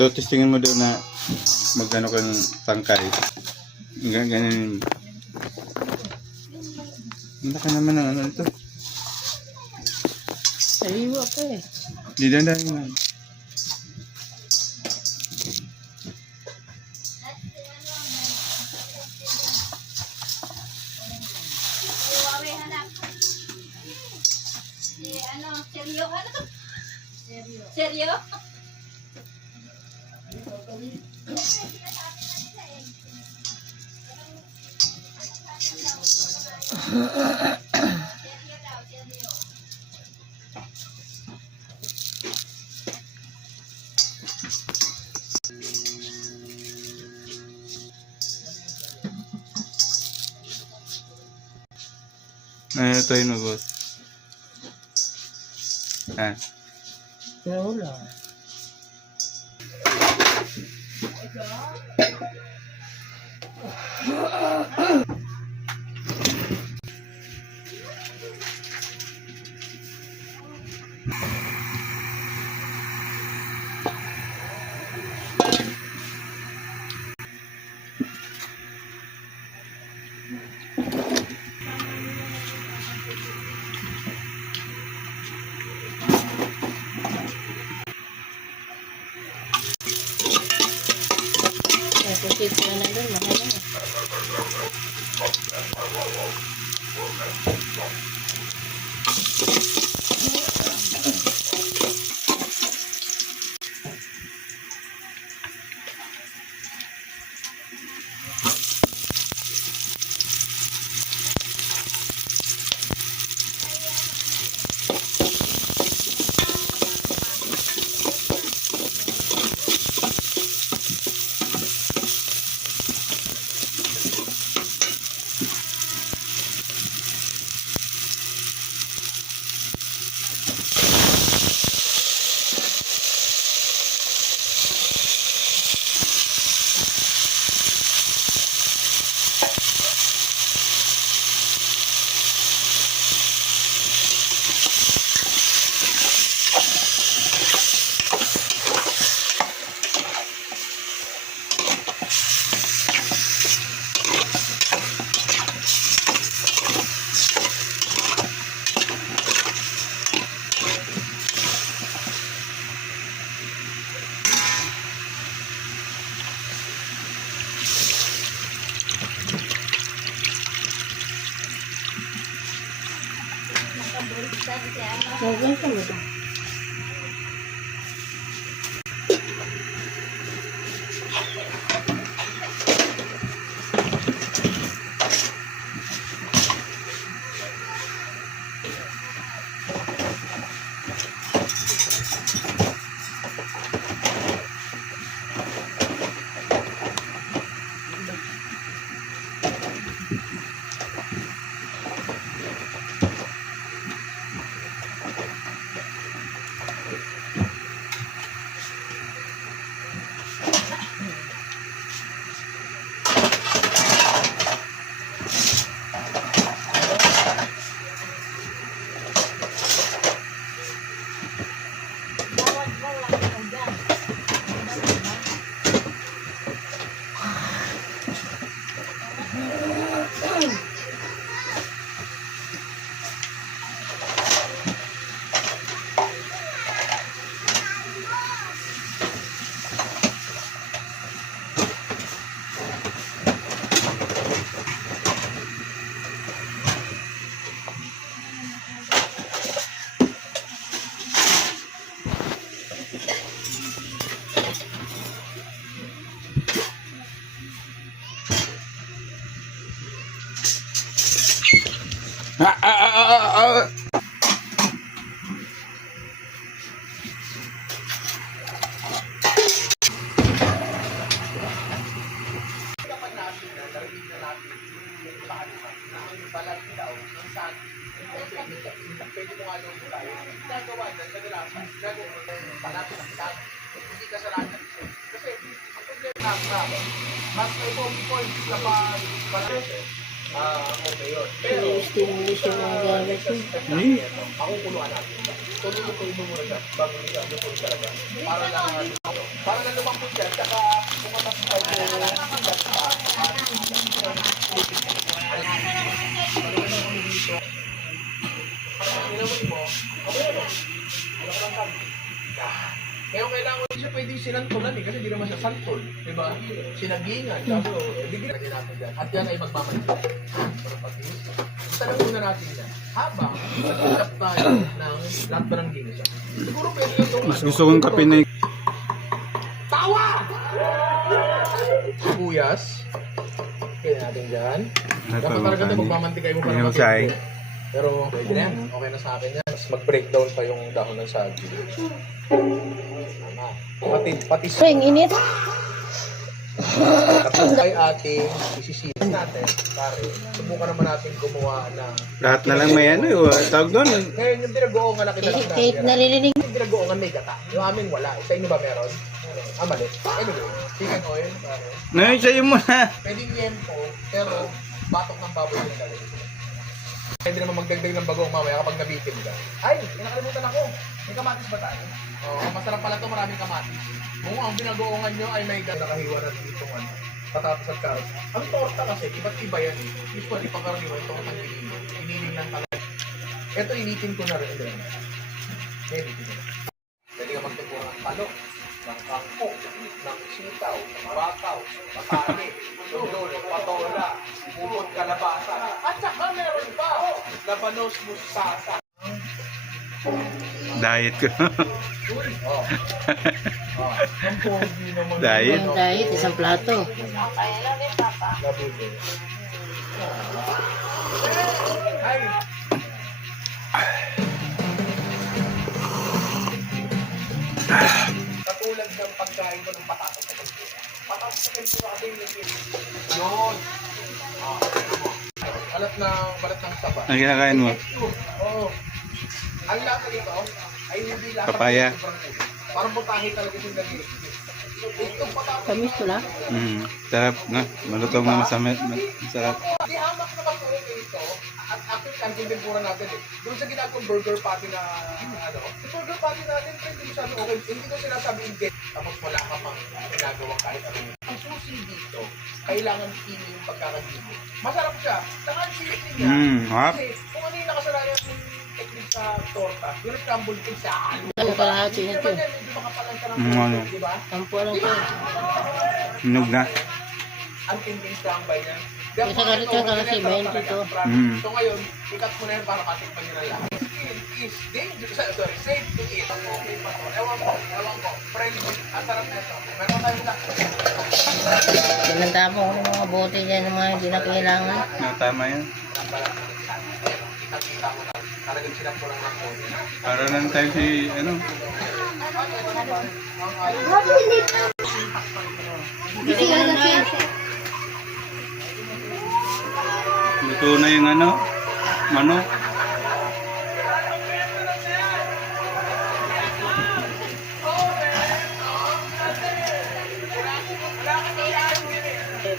So, testingin mo doon na magano kang tangkay. Ganyan. Hindi ka naman ng ano ito. Sariwa pa eh. Di dandahin na. Seryo? Ano to? Seryo? Ano ito yung magot? Ha? Wala. Kusit na na doon, mahal na. Lagyan ka mo ba? Mas may points na pa Okay yun. Pero, Stimulus yung mga gamit ko. ako kuluan natin. Tuloy-tuloy mo muna siya bago niya lutuin talaga. Para lang lumambot siya, tsaka pumatak sa Kaya kailangan ko siya pwede sinantulan kasi di naman siya santol. Diba? Sinagingan. Sabi ko, bigyan natin yan. At yan ay magmamalit. Pero pati, tanong muna natin yan. Habang nag-usap tayo ng lahat ba ng ginisa. Siguro pwede yung Mas gusto kong kape na tawa! Sibuyas. Kaya natin dyan. Dapat talaga ito magmamantikay mo para Hindi mo saing. Pero pwede na yan. Okay na sa akin yan. Mas mag-breakdown pa yung dahon ng saging. Pati Ang init. kapag ay ating isisisi natin, pare, subukan naman natin gumawa ng Lahat na lang may ano, tawag doon. ngayon yung pinag-uungan na kinalak Kahit naririnig. yung pinag-uungan may gata. Yung amin wala. Sa inyo ba meron? Mali. Anyway, chicken oil, pare. Ngayon, sa'yo muna. Pwedeng yempo, pero batok ng baboy yung galing. Pwede naman magdagdag ng bagong mamaya kapag nabitin ka. Ay, nakalimutan ako. May kamatis ba tayo? Oo, masarap pala ito, maraming kamatis. Kung ang binagoongan nyo ay may nakahiwa na dito patatas at carrots. Ang torta kasi, iba't iba yan eh. Usually, pagkaraniwan, ito ang iniling lang talaga. Ito, initin ko na rin din. Initin ko na. Pwede ka magtagpuan ng talong, ng kangkong, ng sitaw, ng bakaw, matali, lulol, patola, bubot kalabasa, at saka meron pa, labanos mustasa. Diet ko. Oh. Ang pogi naman. Diet. Yung diet, isang plato. Labuto. Ay! Katulad ng pagkain ko ng patatas sa kultura. Patatas sa kultura kasi yun. Balat ng saba. Ang kinakain mo? Oo. Ang lasa nito ay hindi lasa Papaya. ng sobrang ulo. Parang butahe talaga yung naging. Itong patatas. Kamis ko lang. Sarap, no? Malutong na masarap. Di hamak naman po ito. At actually, ang pinagpura natin eh. Doon sa ginagawang burger patty na ano, yung burger patty natin, hindi ko sabi okay. Hindi ko sinasabi hindi. Tapos wala ka pang ginagawa kahit ano. Ang susi dito, kailangan pili yung pagkakagino. Masarap siya. Saka ang sweet niya. Hap. Kasi kung ano yung nakasalayan yung technique sa torta, yung scrambled egg sa ano. Ano kalahati Hindi nito? naman yan, medyo makapalan ka ng Ano? di ba? Ang pulang ko. Hinog na. Ang tinding tambay niya. Isa ka rito, kasi 20 to. So ngayon, ikat mo na yun para katikpan nyo na lahat. Skin is dangerous. Sorry, safe to eat. Ang okay pa to. Ewan ko. Friendly. Ang sarap na ito. Meron tayo na. Pinagtapon ko ng mga bote dyan ng mga hindi na kailangan. Tama yan. Kita ko na. Talagang sinap ko lang ng phone. Para lang tayo si, ano? Luto na yung ano? Manok.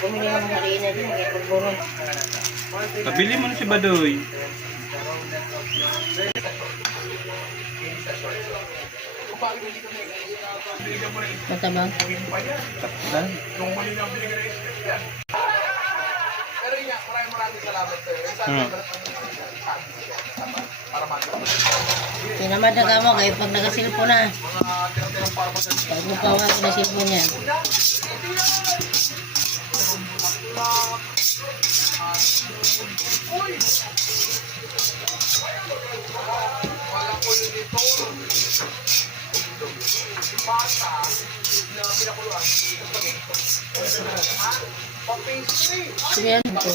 Bumili ng harina din, may pagburon. Pabili mo na si Badoy. Matabang. Takdan. Nung mali na binigay na yung yan. Pero yun nga, maraming salamat sa'yo. Para matulog. Tinamad na kamo kayo pag nakasilpo na. Mga tira-tirang para sa Pag mupawa ko na silpo niya. Uy! Wala ko yun ito. Bata na pinakuluan. Pa-pastry. Siyan ito.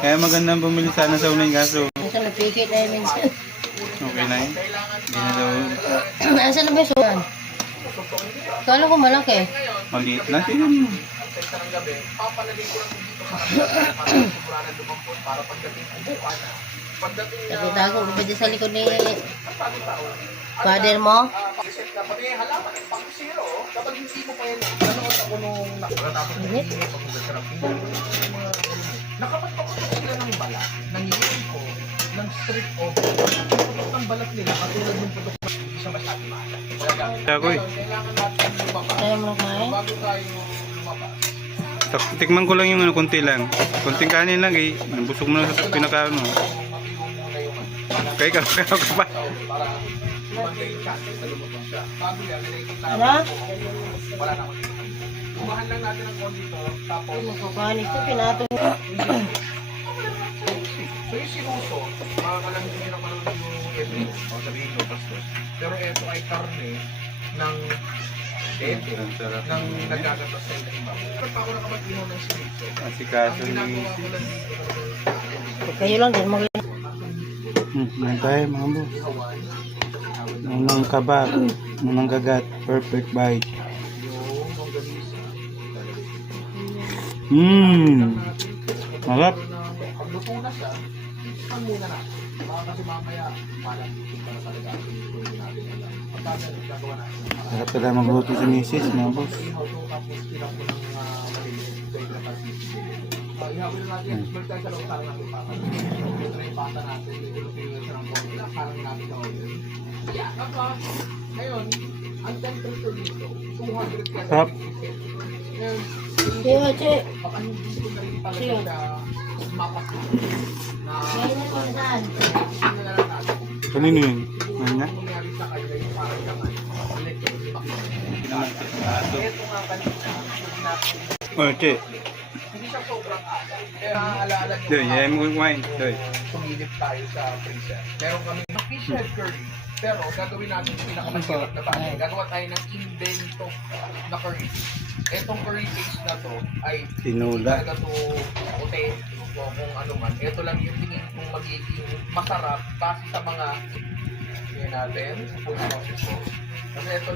Kaya magandang bumili sana sa unang kaso. Minsan napikit na yun minsan. Okay na yun. Hindi na daw. Asan na ba suwan? Kala ko malaki. Maliit na. Tingnan mo. Sa ng gabi, papalagay ko lang dito sa kanila para simula na lumampot para pagdating ko buka na. Pagdating na Tago ko ba dyan sa likod ni ang bagong taon. father mo? Pag-isip ka, pati yung halaman, pang-zero, kapag hindi mo pa yan, nanood ako nung nakatapos ng Init? pag-ugat ka ng mga Nakapagpaputok sila ng balat, nangyayari ko, ng strip over. Putok ng balat nila, katulad ng putok na hindi siya masyado mahal. Ako eh. Kailangan natin lumabas. Ayaw mo na kumain? Bago tayo lumabas. Tikman ko lang yung ano, konti lang. Konting kanin lang eh. Nabusog mo na sa pinaka ano. Matigo muna yung Kaya ka ba? para lumagay yung chance sa lumabas siya. Bago yan, nakikita Ano? wala na ako. Kumahan lang natin ang kondito, tapos Magpapanik ko, pinatong. so yung sinuso, makakalamin nyo na parang yung every o sabihin nyo, bastos. Pero ito ay karne ng dete, Ang sarap. ng nagagatas sa iba. Pero pa ako nakapag-ihaw ng sinuso. Asikaso Ang ni ginagawa ko lang dito, Kayo lang din mag Yan tayo mga boss. ihawan, Unang kabak. Unang gagat. Perfect bite. yung mongganisa. Marap. Pagluto na siya, isang muna na. Baka kasi mamaya, malam para talaga ang luto natin. Pagkada, gagawa natin. Sarap talaga magluto si misis mga boss. Ihaw to, tapos tinap ko ng maliliit. Gawin na kasi. Ihawin na natin. Balik tayo sa loob, sarang natin papan. Ito na yung pata natin. Ito yung siya ng bongga. Sarang natin sa oil. Yeah, tapos, ngayon, ang temperature dito, 200 kaya Sarap. Ngayon, Siyo, che. baka hindi ko na rin talaga Siyo. siya mapakas na Ngayon na kung saan. hindi na lang natin. Kanino yun? Ano na? Ang nangyari sa kanya yung parang naman electric ito nga kanina Oh, che. hindi siya sobrang alat kaya alaala nyo Doy, yayin mo kumain. Doy. sumilip tayo sa freezer meron kami fish head curry pero gagawin natin yung pinakamasarap na bagay gagawa tayo ng invento na curry etong curry paste na to ay Tinula. talaga to authentic o kung ano man. Ito lang yung tingin kong magiging masarap base sa mga yun natin. Full sauce. Kasi ito